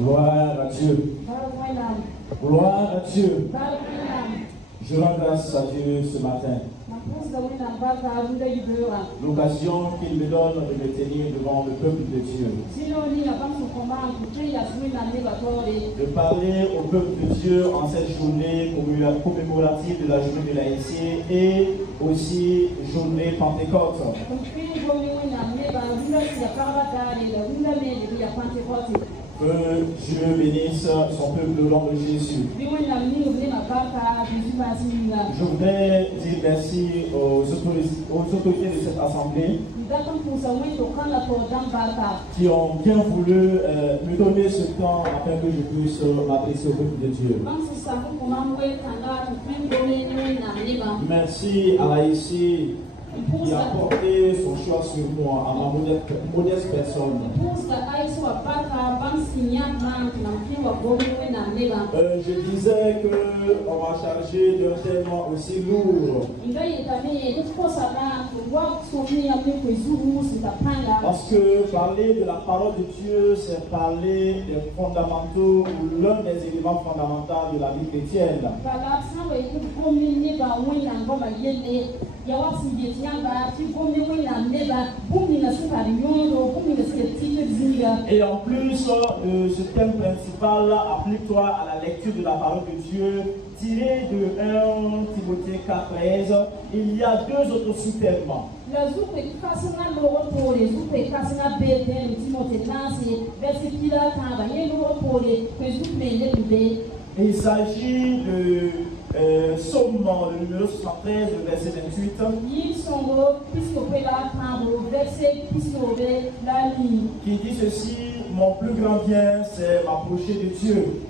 Gloire à Dieu. Gloire à Dieu. Je rends grâce à Dieu ce matin. L'occasion qu'il me donne de me tenir devant le peuple de Dieu. De parler au peuple de Dieu en cette journée commémorative de la journée de l'Haïtien et aussi journée Pentecôte. Que Dieu bénisse son peuple au nom de Jésus. Je voudrais dire merci aux autorités de cette assemblée qui ont bien voulu me donner ce temps afin que je puisse m'adresser au peuple de Dieu. Merci à l'AIC qui a porté son choix sur moi, à ma modeste personne. Je disais qu'on m'a chargé d'un thème aussi lourd. Parce que parler de la parole de Dieu, c'est parler des fondamentaux ou l'un des éléments fondamentaux de la vie chrétienne. Et en plus, ce thème principal, applique-toi à la lecture de la parole de Dieu, tiré de 1 Timothée 4,13. Il y a deux autres sous-thèmes. Et il s'agit de Somme, le numéro 73, le verset 28. Qui dit ceci: mon plus grand bien, c'est m'approcher de Dieu.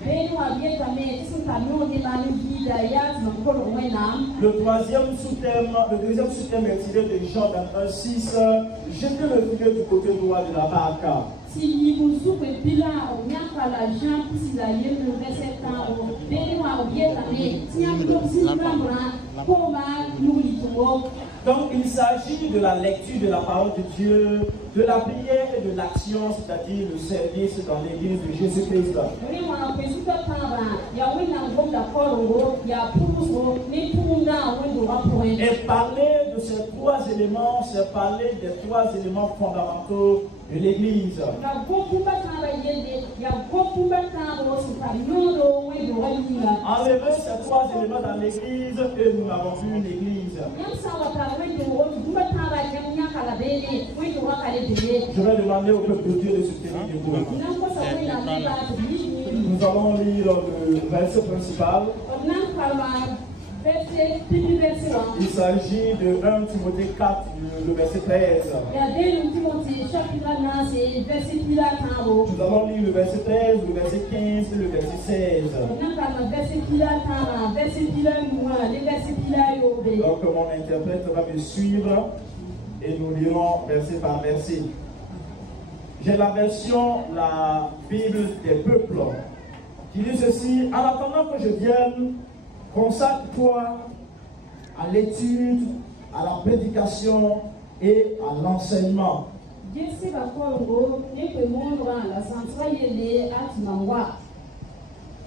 Le deuxième sous-thème est tiré de Jean 21,6. Jetez le filet du côté droit de la barque. Donc il s'agit de la lecture de la parole de Dieu, de la prière et de l'action, c'est-à-dire le service dans l'église de Jésus-Christ. Et parler de ces trois éléments, c'est parler des trois éléments fondamentaux de l'église. Enlever ces trois éléments dans l'église et nous n'avons plus une église. Je vais demander au peuple de Dieu de se tenir debout. Nous allons lire le verset principal. Il s'agit de 1 Timothée 4, le verset 13. Nous allons lire le verset 13, le verset 15 et le verset 16. Donc mon interprète va me suivre et nous lirons verset par verset. J'ai la version, la Bible des peuples, qui dit ceci: en attendant que je vienne, consacre-toi à l'étude, à la prédication et à l'enseignement.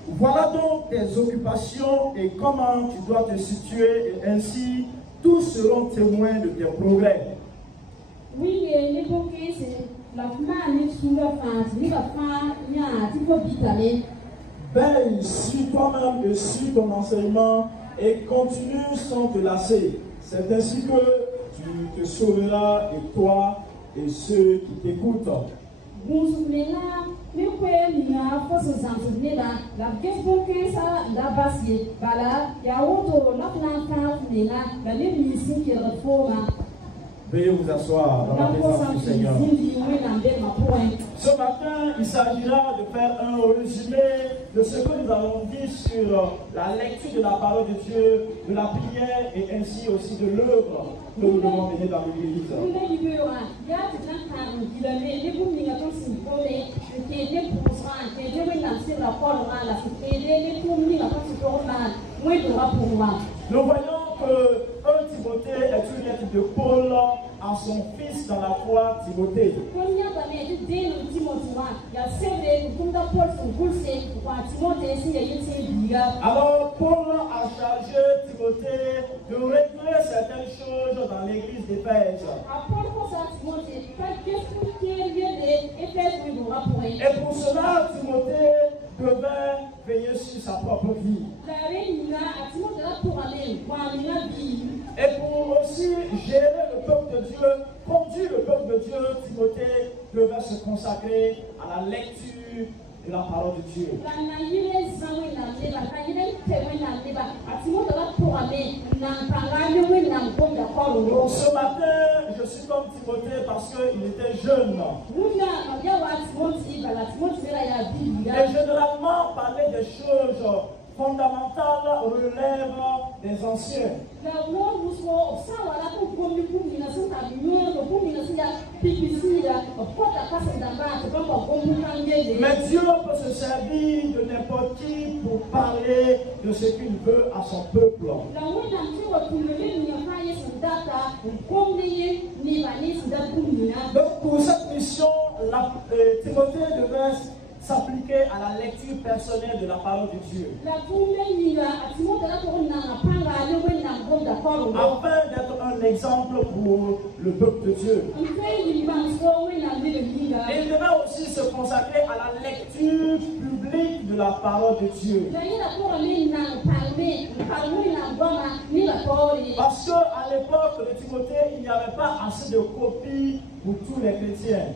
Voilà donc tes occupations et comment tu dois te situer, et ainsi tous seront témoins de tes progrès. Veille sur toi-même et sur ton enseignement et continue sans te lasser. C'est ainsi que tu te sauveras, et toi et ceux qui t'écoutent. Veuillez vous asseoir dans la présence du Seigneur. Ce matin, il s'agira de faire un résumé de ce que nous avons dit sur la lecture de la parole de Dieu, de la prière et ainsi aussi de l'œuvre que nous devons mener dans l'Église. Nous voyons que 1 Timothée est une lettre de Paul à son fils dans la foi, Timothée. Alors Paul a chargé Timothée de régler certaines choses dans l'église d'Éphèse. Et pour cela, Timothée devait veiller sur sa propre vie. Et pour aussi gérer le peuple de Dieu, conduire le peuple de Dieu, Timothée devait se consacrer à la lecture de la parole de Dieu. Donc ce matin, je suis comme Timothée parce qu'il était jeune. Et généralement, parler des choses fondamentales relève des anciens. Mais Dieu peut se servir de n'importe qui pour parler de ce qu'il veut à son peuple. Donc pour cette mission, Timothée devait s'appliquer à la lecture personnelle de la parole de Dieu. Afin d'être un exemple pour le peuple de Dieu. Et il devait aussi se consacrer à la lecture publique de la parole de Dieu. Parce qu'à l'époque de Timothée, il n'y avait pas assez de copies pour tous les chrétiens.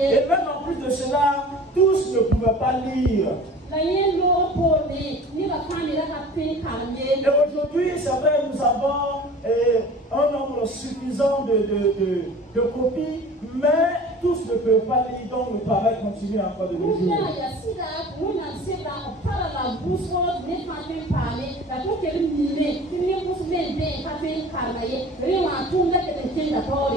Et même en plus de cela, tous ne pouvaient pas lire. Et aujourd'hui, c'est vrai, nous avons un nombre suffisant de copies, mais tous ne peuvent pas lire, donc le travail continue encore de nos jours.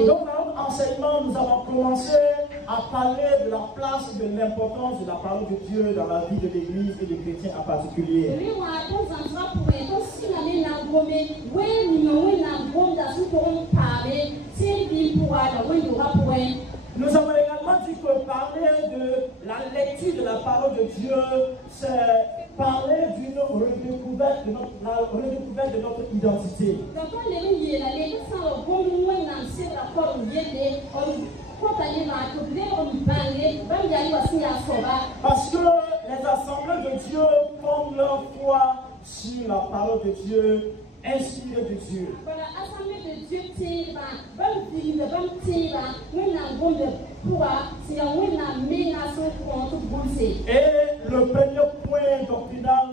Donc dans notre enseignement, nous avons commencé à parler de la place et de l'importance de la parole de Dieu dans la vie de l'Église et des chrétiens en particulier. Nous avons également dit que parler de la lecture de la parole de Dieu, c'est parler d'une redécouverte de notre identité. Parce que les assemblées de Dieu fondent leur foi sur la parole de Dieu, inspirée de Dieu. Et le premier point doctrinal,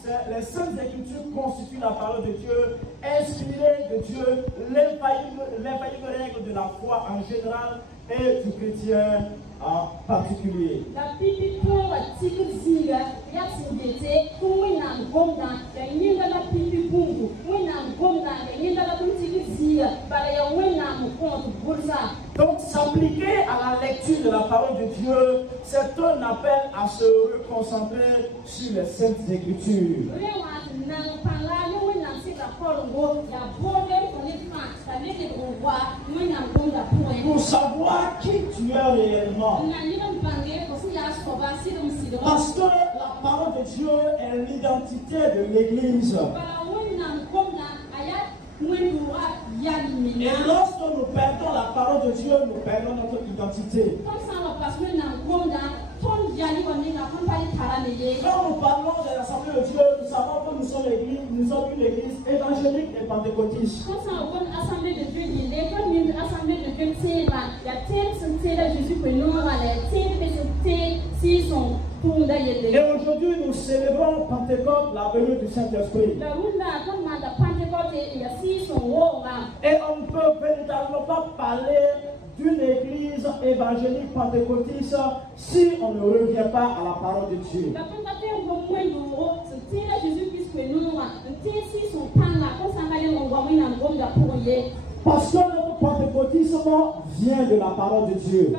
c'est les saintes écritures constituent la parole de Dieu, inspirée de Dieu, l'infaillible règle de la foi en général et du chrétien en particulier. Donc s'appliquer à la lecture de la parole de Dieu, c'est un appel à se reconcentrer sur les saintes écritures. Pour savoir qui tu es réellement. Parce que la parole de Dieu est l'identité de l'Église. Et lorsque nous perdons la parole de Dieu, nous perdons notre identité. Quand nous parlons de l'Assemblée de Dieu, nous savons que nous sommes une église évangélique et pentecôtiste. Et aujourd'hui, nous célébrons Pentecôte, la venue du Saint-Esprit. Et on ne peut véritablement pas parler d'une église évangélique pentecôtiste si on ne revient pas à la parole de Dieu. Parce que notre pentecôtisme vient de la parole de Dieu.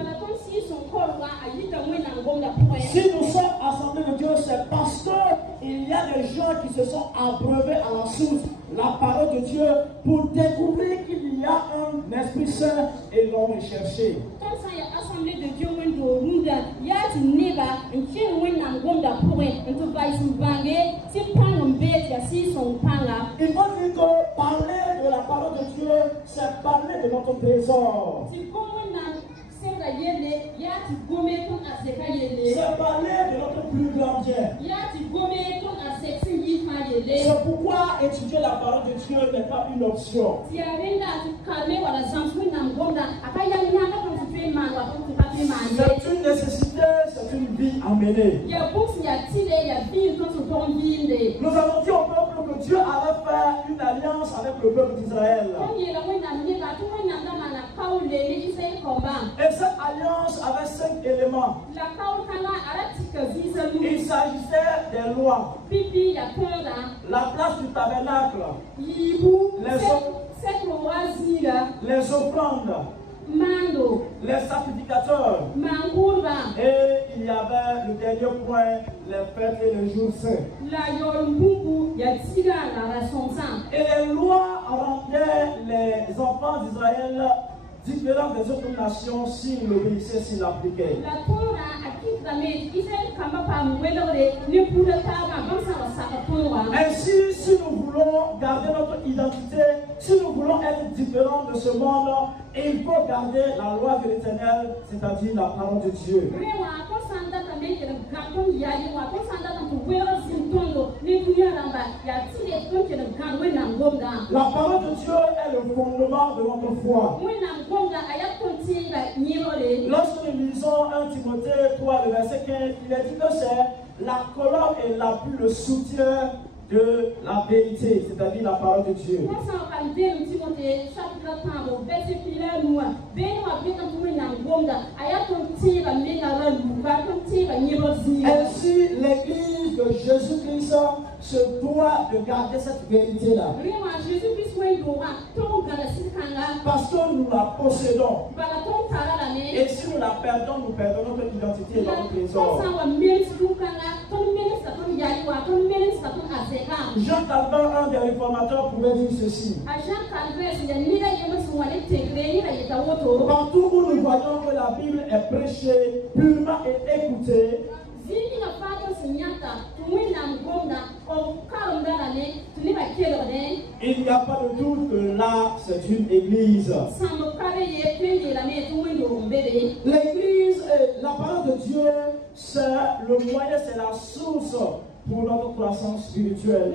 Si nous sommes assemblés de Dieu, c'est parce que il y a des gens qui se sont abreuvés à la source, la parole de Dieu, pour découvrir qu'il y a un Esprit Saint et l'ont recherché. Assemblée de Dieu, il y a une neba, une chien, un gonda pour un tobaïs, un bangé, si pan, un bête, il y a six, son panga. Il faut dire que parler de la parole de Dieu, c'est parler de notre trésor. C'est parler de notre plus grand bien. C'est pourquoi étudier la parole de Dieu n'est pas une option. C'est une nécessité, c'est une vie à mener. Nous avons dit au peuple que Dieu avait fait une alliance avec le peuple d'Israël. Et cette alliance avait 5 éléments. Il s'agissait des lois, la place du tabernacle, les offrandes, les sacrificateurs, et il y avait le dernier point, les fêtes et les jours saints. Et les lois rendaient les enfants d'Israël différents des autres nations s'ils l'obéissaient, s'ils l'appliquaient. Ainsi, si nous voulons garder notre identité, si nous voulons être différents de ce monde, il faut garder la loi de l'Éternel, c'est-à-dire la parole de Dieu. La parole de Dieu est le fondement de notre foi. Lorsque nous lisons 1 Timothée 3, le verset 15, il est dit que c'est la colonne et l'appui, le soutien de la vérité, c'est-à-dire la parole de Dieu. Ainsi, l'Église de Jésus-Christ se doit de garder cette vérité-là. Parce que nous la possédons. Et si nous la perdons, nous perdons notre identité et notre trésor. Jean Calvin, un des réformateurs, pouvait dire ceci. Partout où nous voyons que la Bible est prêchée, purement et écoutée, il n'y a pas de doute que là, c'est une église. L'église, la parole de Dieu, c'est le moyen, c'est la source pour notre croissance spirituelle.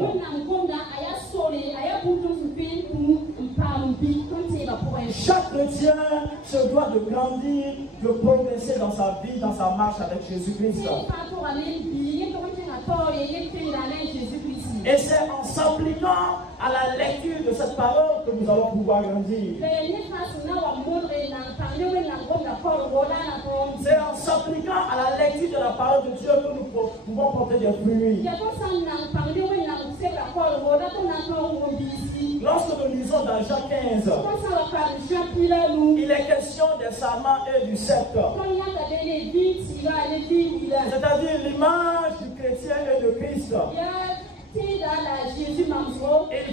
Chaque chrétien se doit de grandir, de progresser dans sa vie, dans sa marche avec Jésus-Christ. Et c'est en s'appliquant à la lecture de cette parole que nous allons pouvoir grandir. C'est en s'appliquant à la lecture de la parole de Dieu que nous pouvons porter des fruits. Lorsque nous lisons dans Jean 15, il est question des sarments et du sceptre. C'est-à-dire l'image du chrétien et de Christ. Il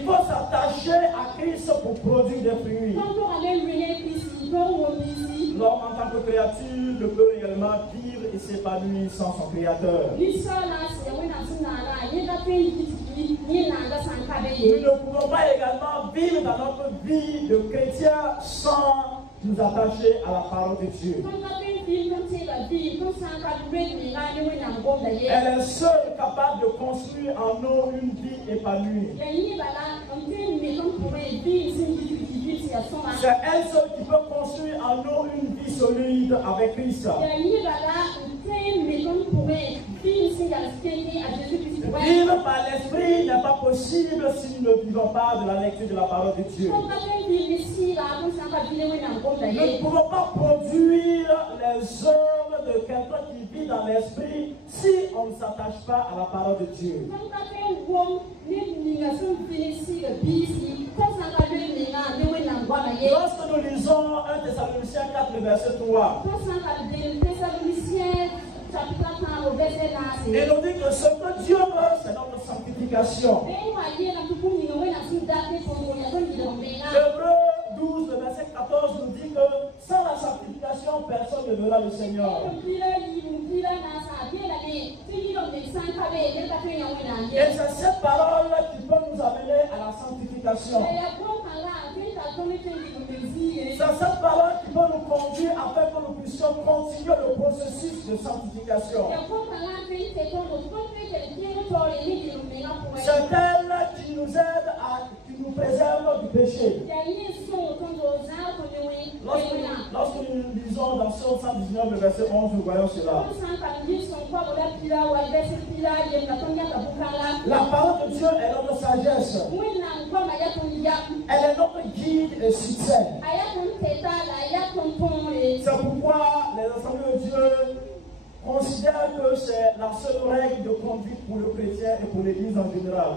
faut s'attacher à Christ pour produire des fruits. L'homme en tant que créature ne peut également vivre et s'épanouir sans son Créateur. Nous ne pouvons pas également vivre dans notre vie de chrétien sans nous attacher à la parole de Dieu. Elle est seule capable de construire en nous une vie épanouie. C'est elle seule qui peut construire en nous une vie solide avec Christ. Vivre par l'esprit n'est pas possible si nous ne vivons pas de la lecture de la parole de Dieu. Nous ne pouvons pas produire les œuvres de quelqu'un qui vit dans l'esprit si on ne s'attache pas à la parole de Dieu. Lorsque nous lisons 1 Thessaloniciens 4, le verset 3, Et nous dit que ce que Dieu veut, c'est notre sanctification. Hébreux 12, le verset 14 nous dit que sans la sanctification, personne ne verra le Seigneur. Et c'est cette parole qui peut nous amener à la sanctification. C'est cette parole qui peut nous conduire afin que nous puissions continuer le processus de sanctification. C'est elle qui nous aide qui nous préserve du péché. Lorsque nous lisons dans Psaume 119, le verset 11, nous voyons cela. La parole de Dieu est notre sagesse. Elle est notre guide et succès. C'est pourquoi les enfants de Dieu considèrent que c'est la seule règle de conduite pour le chrétien et pour l'Église en général.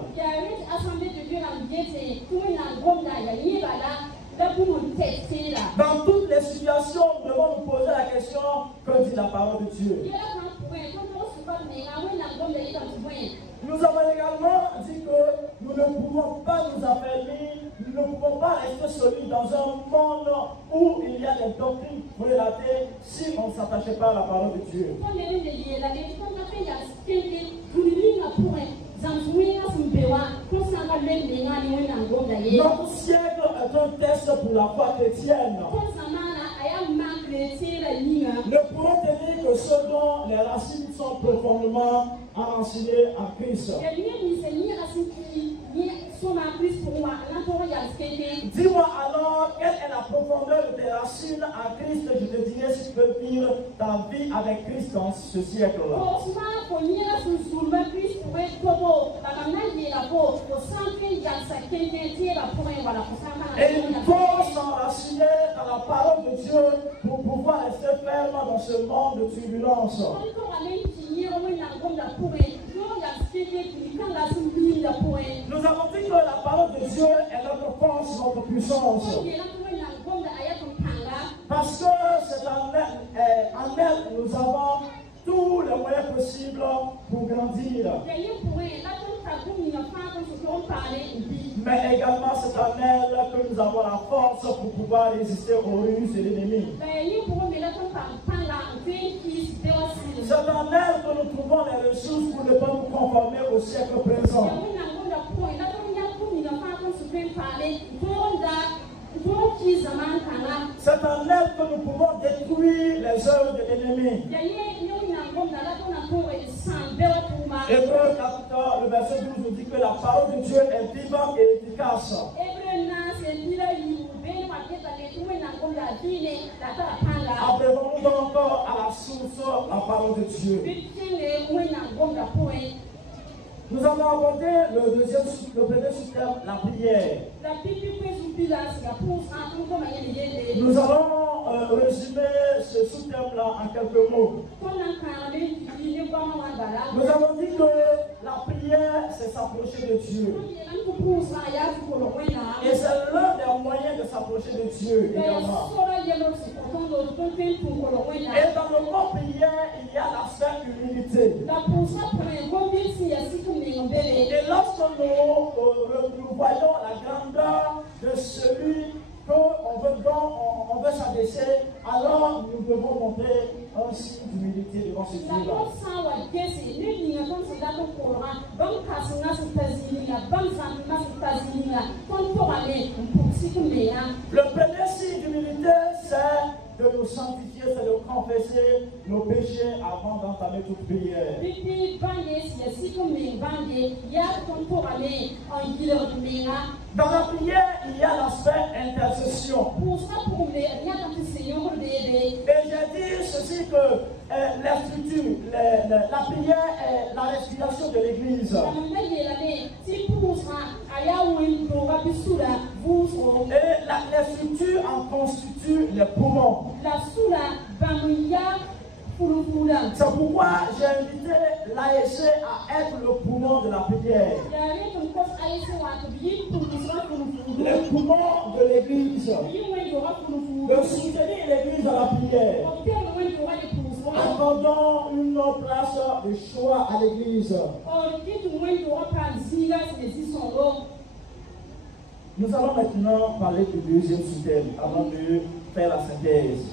Dans toutes les situations, nous devons nous poser la question, que dit la parole de Dieu? Nous avons également dit que nous ne pouvons pas nous affaiblir, nous ne pouvons pas rester solides dans un monde où il y a des doctrines relatées si on ne s'attachait pas à la parole de Dieu. Notre siècle est un test pour la foi chrétienne. Ne pourrons tenir que ceux dont les racines sont profondément enracinées en Christ. Dis-moi alors, quelle est la profondeur de tes racines en Christ? Je te dirai si tu peux vivre ta vie avec Christ dans ce siècle-là. Et il faut s'enraciner dans la parole de Dieu pour pouvoir rester ferme dans ce monde de turbulence. Nous avons dit que la parole de Dieu est notre force, notre puissance. Parce que c'est en elle, nous avons tous les moyens possibles pour grandir. Mais également c'est en elle que nous avons la force pour pouvoir résister aux ruses et l'ennemi. C'est en elle que nous trouvons les ressources pour ne pas nous conformer au siècle présent. C'est en elle que nous pouvons détruire les œuvres de l'ennemi. Hébreux 4, le verset 12 nous dit que la parole de Dieu est vivante et efficace. Appelons-nous donc à la source, la parole de Dieu. Nous allons aborder le premier système, la prière. Nous allons résumer ce sous-thème-là en quelques mots. Nous avons dit que la prière, c'est s'approcher de Dieu. Et c'est l'un des moyens de s'approcher de Dieu également. Et dans le mot prière, il y a l'aspect humilité. Et lorsque nous voyons la grandeur de celui qu'on veut s'adresser, alors nous devons montrer un signe d'humilité devant ce Dieu-là. Le premier signe d'humilité, c'est de nous sanctifier, c'est de confesser nos péchés avant d'entamer toute prière. Dans la prière, il y a l'aspect intercession. Et j'ai dit ceci que la prière est la respiration de l'Église. Et les structures en constituent les poumons. C'est pourquoi j'ai invité l'AEC à être le poumon de la prière. Le poumon de l'Église. De soutenir l'Église à la prière. Accordons une prenons place de choix à l'église. Nous allons maintenant parler du deuxième système avant de faire la synthèse.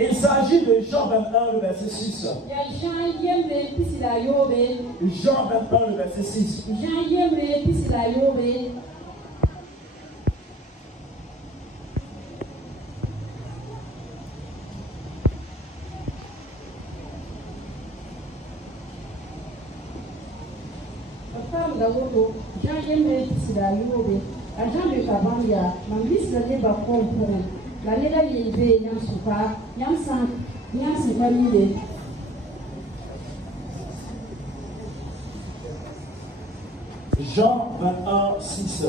Il s'agit de Jean 21, le verset 6. Jean 21, le verset 6. Jean 21, 6.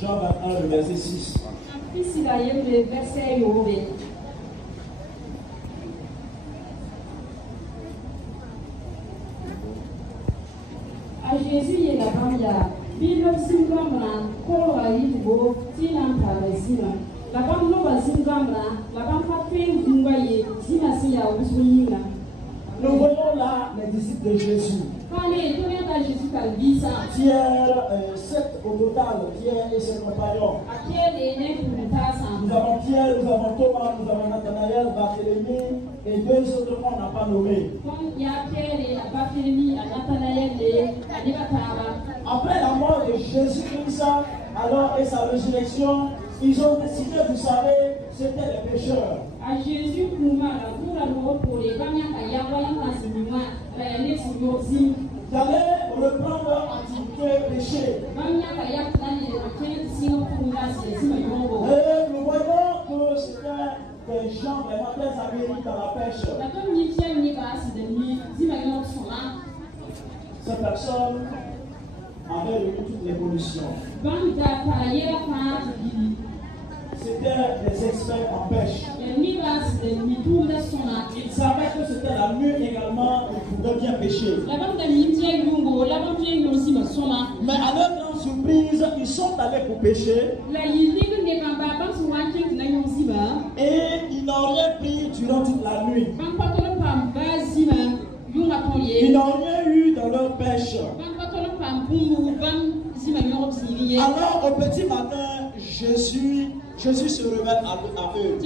Jean 21, le verset 6. A Jésus est la bande, Bible Singambra, Kora Yibo, Tinam Palazima. La bande Nova Singambra, la bande Patrick Dungaye, Simasia Uswina. Nous voyons là les disciples de Jésus. Pierre, 7 au total, Pierre et ses compagnons. Nous avons Pierre, nous avons Thomas, nous avons Nathanaël, Barthélemy et 2 autres qu'on n'a pas nommés. Après la mort de Jésus-Christ, alors et sa résurrection, ils ont décidé, vous savez, c'était les pécheurs. À Jésus, d'aller reprendre leur activité péché. Et nous voyons que c'était des gens vraiment très aguerris dans la pêche. Ces personnes avaient revu toutes les pollutions. C'était des experts en pêche. Ils savaient que c'était la nuit également qu'ils pouvaient bien pêcher. Mais à leur grande surprise, ils sont allés pour pêcher. Et ils n'ont rien pris durant toute la nuit. Ils n'ont rien eu dans leur pêche. Alors au petit matin, Jésus se révèle à eux.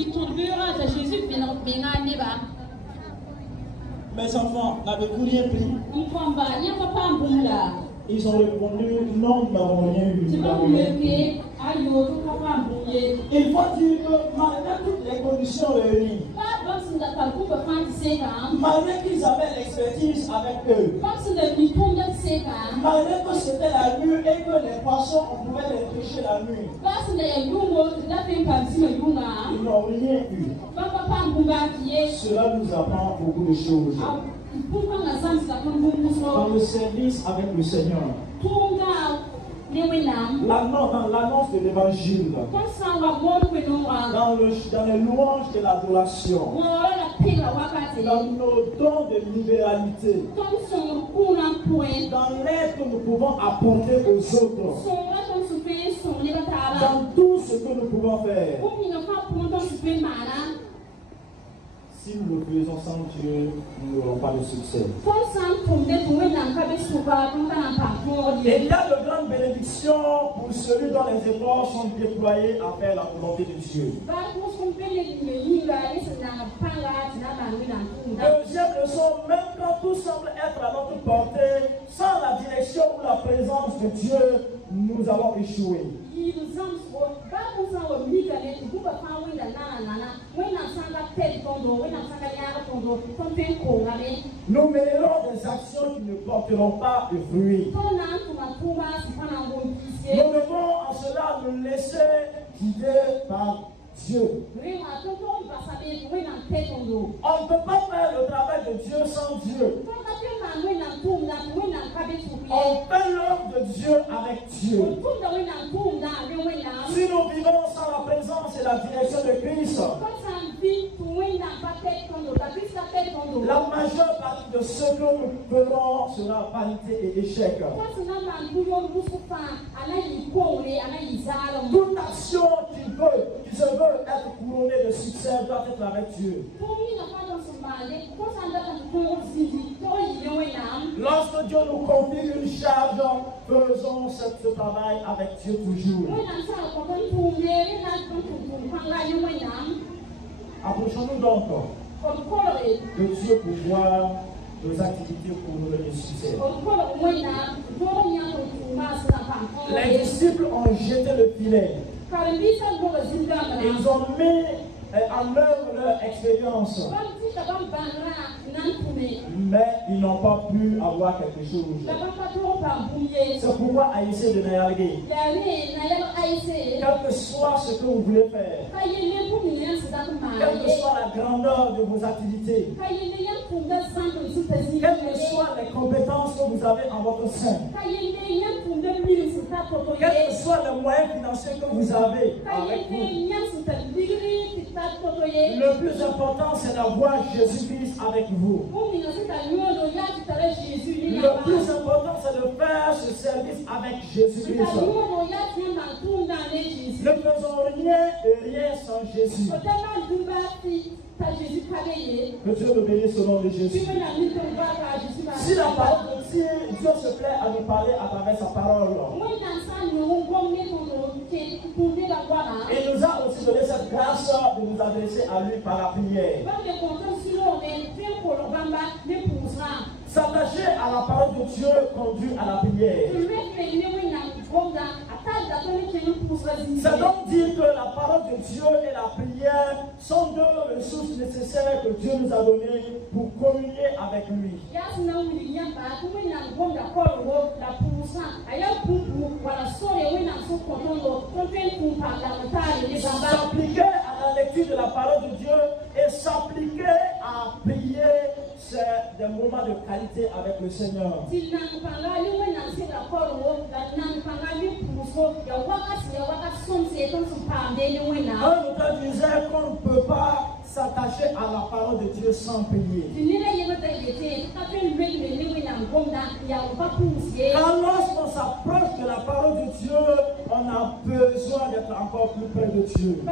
Mes enfants, n'avez-vous rien pris? Ils ont répondu, non, nous n'avons rien eu. Il faut dire que malgré toutes les conditions réunies, malgré qu'ils avaient l'expertise avec eux, malgré que c'était la nuit et que les poissons, on pouvait les pêcher la nuit, ils n'ont rien eu. Cela nous apprend beaucoup de choses. Dans le service avec le Seigneur, dans l'annonce de l'évangile, dans les louanges de l'adoration, dans nos dons de libéralité, dans l'aide que nous pouvons apporter aux autres, dans tout ce que nous pouvons faire. Si nous le faisons sans Dieu, nous n'aurons pas de succès. Il y a de grandes bénédictions pour celui dont les efforts sont déployés à faire la volonté de Dieu. Deuxième leçon, même quand tout semble être à notre portée, sans la direction ou la présence de Dieu, nous avons échoué. Nous mènerons des actions qui ne porteront pas de fruits. Nous devons en cela nous laisser guider par Dieu. On ne peut pas faire le travail de Dieu sans Dieu. On fait l'œuvre de Dieu avec Dieu. Si nous vivons sans la présence et la direction de Christ, la majeure partie que ce que nous ferons sera vanité et échec. Toute action qui se veut être couronnée de succès doit être avec Dieu. Lorsque Dieu nous confie une charge, faisons ce travail avec Dieu toujours. Approchons-nous donc de Dieu pour voir nos activités pour nous donner succès. Les disciples ont jeté le filet. Ils ont mis en œuvre leur expérience. Mais ils n'ont pas pu avoir quelque chose. C'est pourquoi haïssez de Nayargé. Quel que soit ce que vous voulez faire, quelle que soit la grandeur de vos activités, quelles que soient les compétences que vous avez en votre sein, quels que soient les moyens financiers que vous avez avec vous, le plus important c'est d'avoir Jésus-Christ avec vous. Le plus important c'est de faire ce service avec Jésus-Christ. Ne faisons rien et rien sans Jésus. Que Dieu nous bénisse au nom de Jésus. Si la parole de Dieu se plaît à nous parler à travers sa parole, il nous a aussi donné cette grâce de nous adresser à lui par la prière. S'attacher à la parole de Dieu conduit à la prière. C'est donc dire que la parole de Dieu et la prière sont deux ressources nécessaires que Dieu nous a données pour communier avec lui. S'appliquer à la lecture de la parole de Dieu et s'appliquer à prier, c'est des moments de qualité avec le Seigneur. Un auteur disait qu'on ne peut pas s'attacher à la parole de Dieu sans prier. Quand lorsqu'on s'approche de la parole de Dieu, on a besoin d'être encore plus près de Dieu.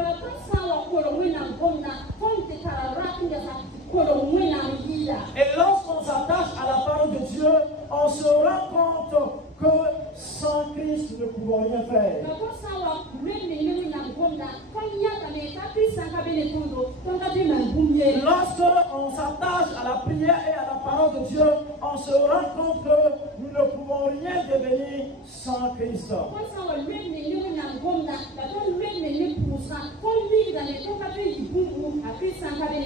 Et lorsqu'on s'attache à la parole de Dieu, on se rend compte que sans Christ, nous ne pouvons rien faire. Lorsqu'on s'attache à la prière et à la parole de Dieu, on se rend compte que nous ne pouvons rien devenir sans Christ.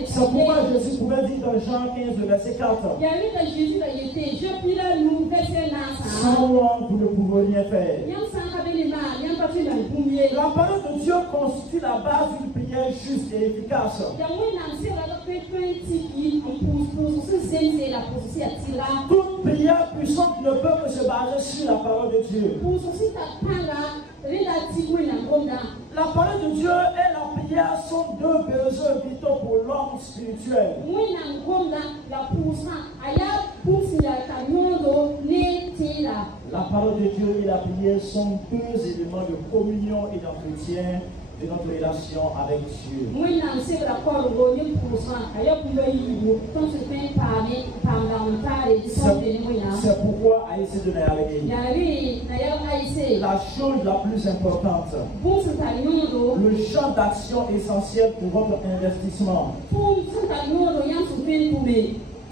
C'est pourquoi Jésus pouvait dire dans Jean 15, verset 4, sans moi, vous ne pouvez rien faire. La parole de Dieu constitue la base d'une prière juste et efficace. Toute prière puissante ne peut que se baser sur la parole de Dieu. La parole de Dieu et la prière sont deux besoins vitaux pour l'homme spirituel. La parole de Dieu et la prière sont deux éléments de communion et d'entretien de notre relation avec Dieu. C'est pourquoi haïssez de Nayargé. La chose la plus importante, le champ d'action essentiel pour votre investissement,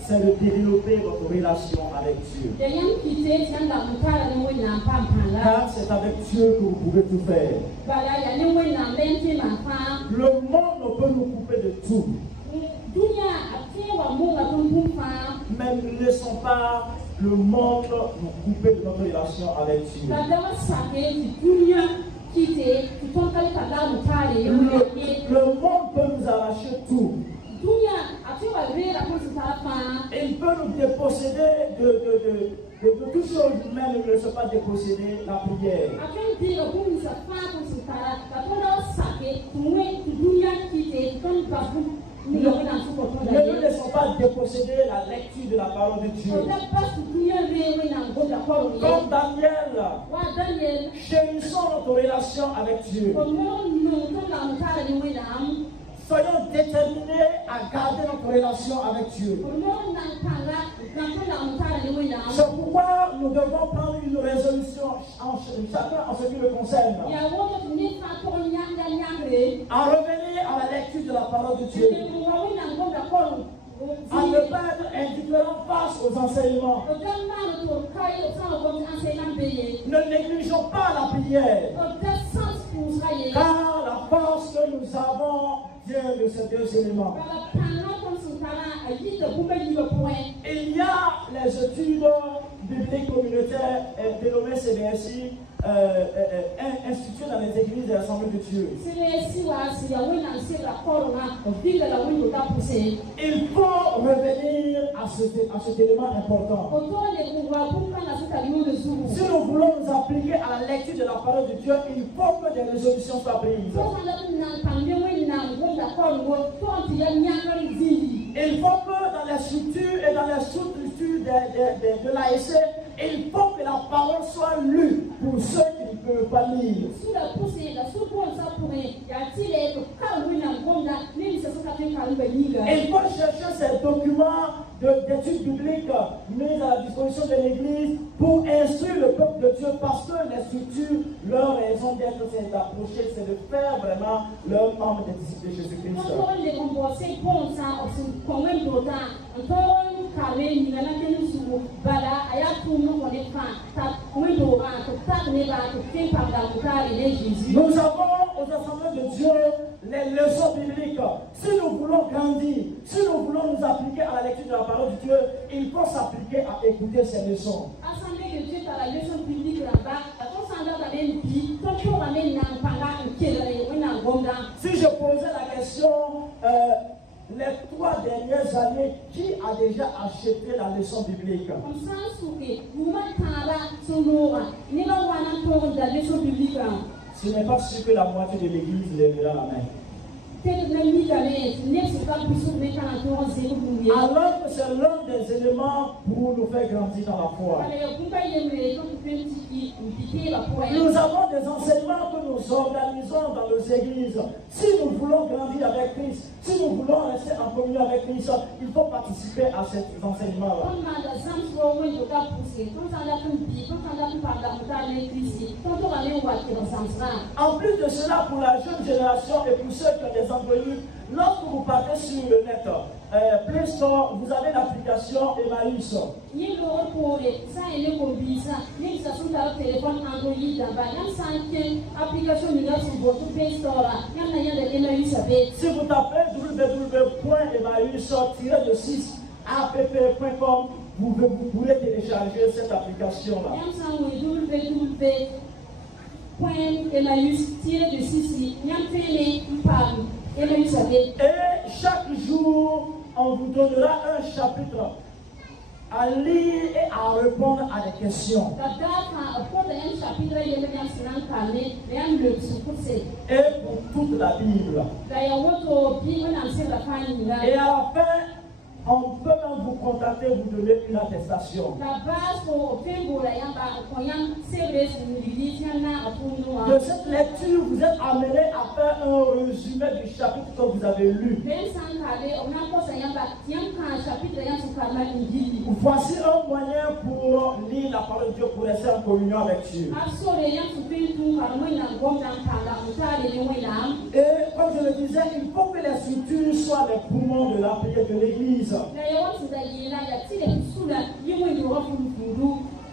c'est de développer votre relation avec Dieu. Car c'est avec Dieu que vous pouvez tout faire. Le monde peut nous couper de tout. Mais ne laissons pas le monde nous couper de notre relation avec Dieu. Le monde peut nous arracher tout. Il peut nous déposséder de toutes choses, mais il ne se pas déposséder la prière. Ne nous laissons pas déposséder la lecture de la parole de Dieu. Comme Daniel, chérissons notre relation avec Dieu. Soyons déterminés à garder notre relation avec Dieu. C'est pourquoi nous devons prendre une résolution, chacun en ce qui le concerne, à revenir à la lecture de la parole de Dieu, à ne pas être indifférent face aux enseignements. Ne négligeons pas la prière, car la force que nous avons vient de ces deux éléments. Il y a les études bibliques communautaires dénommées CBSI, instituées dans les églises et l'Assemblée de Dieu. Il faut revenir à cet élément important. Si nous voulons nous appliquer à la lecture de la parole de Dieu, il faut que des résolutions soient prises. Il faut que dans les structures et dans les sous-structures de l'ASC, il faut que la parole soit lue pour ceux qui ne peuvent pas lire. Il faut chercher ces documents d'études bibliques mis à la disposition de l'Église pour instruire le peuple de Dieu, parce que les structures, leur raison d'être, c'est d'approcher, c'est de faire vraiment leur membre des disciples de Jésus-Christ. Nous avons aux assemblées de Dieu les leçons bibliques. Si nous voulons grandir, si nous voulons nous appliquer à la lecture de la parole de Dieu, il faut s'appliquer à écouter ces leçons. Si je posais la question, les 3 dernières années, qui a déjà acheté la leçon biblique? Ce n'est pas sûr que la moitié de l'Église lèvera la main. Alors que c'est l'un des éléments pour nous faire grandir dans la foi. Nous avons des enseignements que nous organisons dans nos églises. Si nous voulons grandir avec Christ, si nous voulons rester en communion avec Christ, il faut participer à ces enseignements-là. En plus de cela, pour la jeune génération et pour ceux qui ont des employés, lorsque vous partez sur le net, Play Store, vous avez l'application Emmaüs. Si vous tapez www.emmaüs-app.com, vous pouvez télécharger cette application-là. Et chaque jour, on vous donnera un chapitre à lire et à répondre à des questions. Et pour toute la Bible. Et à la fin, on peut même vous contacter, vous donner une attestation. De cette lecture, vous êtes amené à faire un résumé du chapitre que vous avez lu. Voici un moyen pour lire la parole de Dieu, pour rester en communion avec Dieu. Et comme je le disais, il faut que les structures soient les poumons de la prière de l'Église.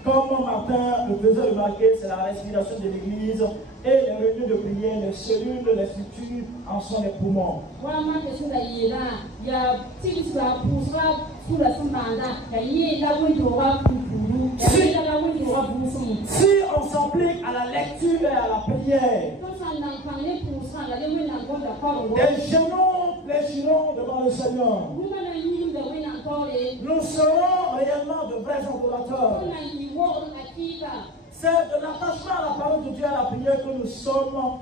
Comme Martin le faisait remarquer, c'est la respiration de l'Église et les réunions de prière, les cellules, les structures en sont les poumons. Si on s'applique à la lecture et à la prière, des genoux fléchiront devant le Seigneur. Nous serons réellement de vrais adorateurs. C'est de l'attachement à la parole de Dieu, à la prière que nous entretenons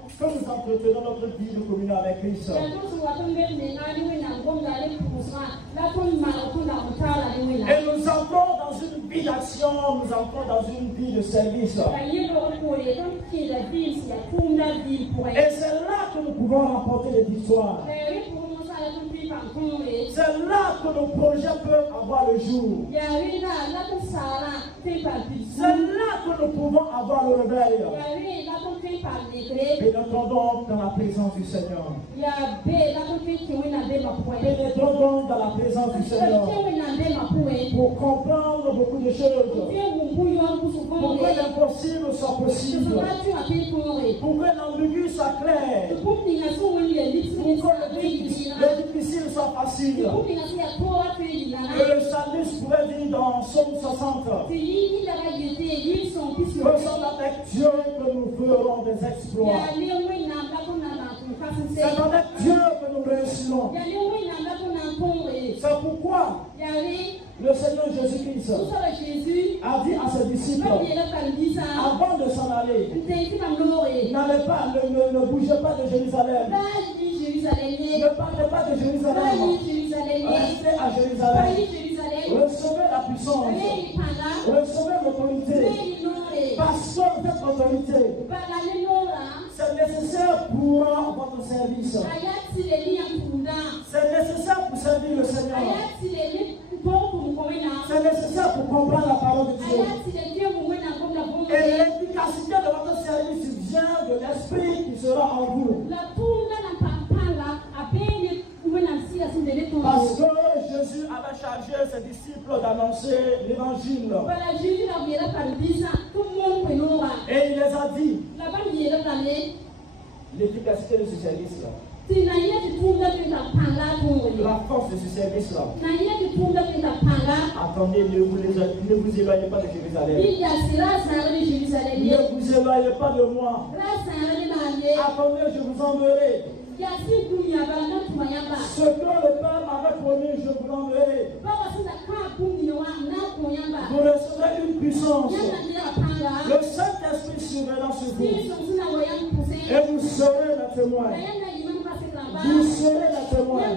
notre vie de communion avec Christ. Et nous entrons dans une vie d'action, nous entrons dans une vie de service. Et c'est là que nous pouvons remporter les victoires. C'est là que nos projets peuvent avoir le jour. C'est là que nous pouvons avoir le réveil. Pénétrons donc dans la présence du Seigneur. Pénétrons donc dans la présence du Seigneur pour comprendre beaucoup de choses. Pour que l'impossible soit possible. Pour que l'ambigu soit clair. Pour que le difficile soit facile. Que le psalmiste pourrait dire dans Psaume 60. Que c'est avec Dieu que nous ferons des exploits. C'est avec Dieu que nous réussirons. C'est pourquoi le Seigneur Jésus-Christ a dit à ses disciples, avant de s'en aller, n'allez pas, ne bougez pas de Jérusalem. Ne partez pas de Jérusalem. Restez à Jérusalem. Recevez la puissance. Recevez l'autorité. Parce que cette autorité, c'est nécessaire pour votre service. C'est nécessaire pour servir le Seigneur. C'est nécessaire pour comprendre la parole de Dieu. Et l'efficacité de votre service vient de l'esprit qui sera en vous. Parce que Jésus avait chargé ses disciples d'annoncer l'évangile. Et il les a dit l'efficacité de ce service-là. La force de ce service-là. Attendez, ne vous éloignez pas de Jérusalem. Ne vous éloignez pas de moi. Attendez, je vous enverrai. Ce que le Père m'avait promis, je vous l'enverrai. Vous recevrez une puissance. Le Saint-Esprit surviendra sur vous. Et vous serez la témoin. Vous serez la témoin.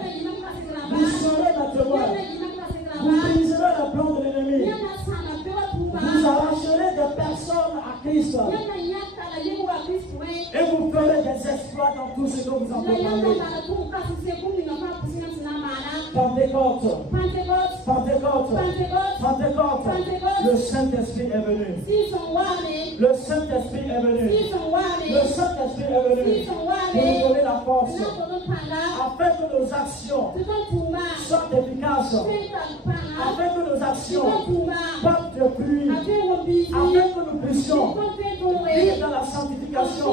Vous serez la témoin. Vous briserez le plan de l'ennemi. Vous arracherez des personnes à Christ. Et vous ferez des exploits dans tout ce que vous entreprendrez. Pentecôte. Pentecôte. Pentecôte. Le Saint-Esprit est venu. Le Saint-Esprit est venu. Le Saint-Esprit est venu pour nous donner la force afin que nos actions soient efficaces, afin que nos actions portent de fruits, afin que nous puissions vivre dans la sanctification,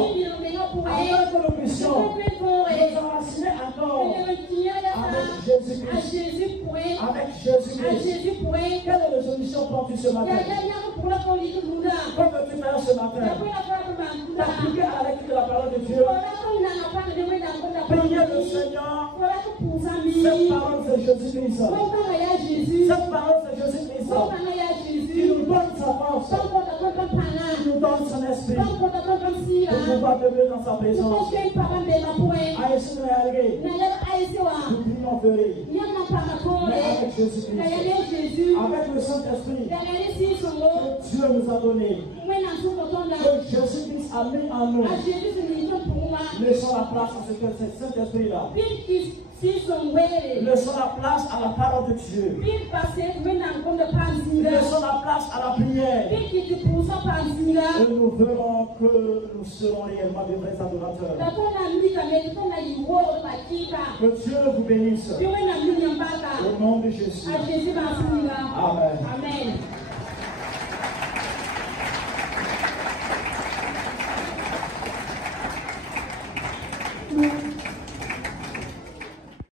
afin que nous puissions nous enraciner encore avec Jésus-Christ. Avec Jésus-Christ. Quelle résolution prends-tu ce matin? Comme tu fais ce matin, t'appliquer à la lecture de la parole de Dieu. Priez le Seigneur. Cette parole c'est Jésus-Christ. Cette parole c'est Jésus-Christ. Qui nous donne sa force. Qui nous donne son esprit. Pour pouvoir demeurer dans sa présence. Nous prions ferré. Mais avec Jésus-Christ. Avec le Saint-Esprit. Que Dieu nous a donné. Que Jésus-Christ a mis en nous. Laissons la place à ce Saint-Esprit-là. Laissons la place à la parole de Dieu. Laissons la place à la prière. Et nous verrons que nous serons réellement des vrais adorateurs. Que Dieu vous bénisse. Au nom de Jésus. Amen. Amen.